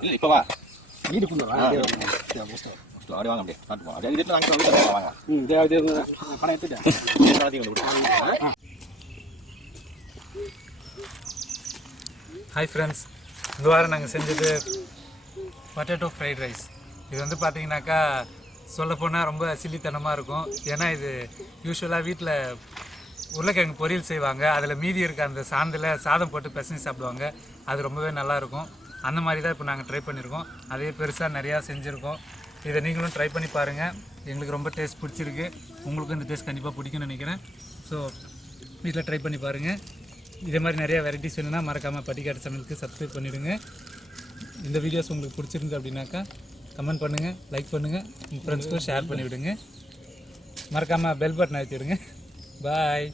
இல்லை இப்போ வா வீட்டுக்குள்ள வா அப்படியே வாங்க அப்படியே காட்டு போகலாம் அப்படியே வீட்டில் வாங்க வாங்க பணம் எடுத்துட்டேன். ஹாய் ஃப்ரெண்ட்ஸ், இந்த வாரம் நாங்கள் செஞ்சது பொட்டேட்டோ ஃப்ரைட் ரைஸ். இது வந்து பார்த்தீங்கன்னாக்கா சொல்லப்போனால் ரொம்ப சில்லித்தனமாக இருக்கும். ஏன்னா இது யூஸ்வலாக வீட்டில் உருளைக்கிழங்கு பொரியல் செய்வாங்க, அதில் மீதி இருக்க அந்த சாந்தில் சாதம் போட்டு பிசைஞ்சு சாப்பிடுவாங்க. அது ரொம்பவே நல்லாயிருக்கும். அந்த மாதிரி தான் இப்போ நாங்கள் ட்ரை பண்ணியிருக்கோம். அதே பெருசாக நிறையா செஞ்சுருக்கோம். இதை நீங்களும் ட்ரை பண்ணி பாருங்கள். எங்களுக்கு ரொம்ப டேஸ்ட் பிடிச்சிருக்கு. உங்களுக்கும் இந்த டேஸ்ட் கண்டிப்பாக பிடிக்கும்னு நினைக்கிறேன். ஸோ வீட்டில் ட்ரை பண்ணி பாருங்கள். இதே மாதிரி நிறையா வெரைட்டிஸ் வேணும்னா மறக்காமல் பட்டிக்காட்டு சமையலுக்கு சப்ஸ்கிரைப் பண்ணிவிடுங்க. இந்த வீடியோஸ் உங்களுக்கு பிடிச்சிருந்து அப்படின்னாக்கா கமெண்ட் பண்ணுங்கள், லைக் பண்ணுங்கள், உங்கள் ஃப்ரெண்ட்ஸ்க்கும் ஷேர் பண்ணிவிடுங்க. மறக்காமல் பெல் பட்டன் அழுத்தி விடுங்க. பாய்.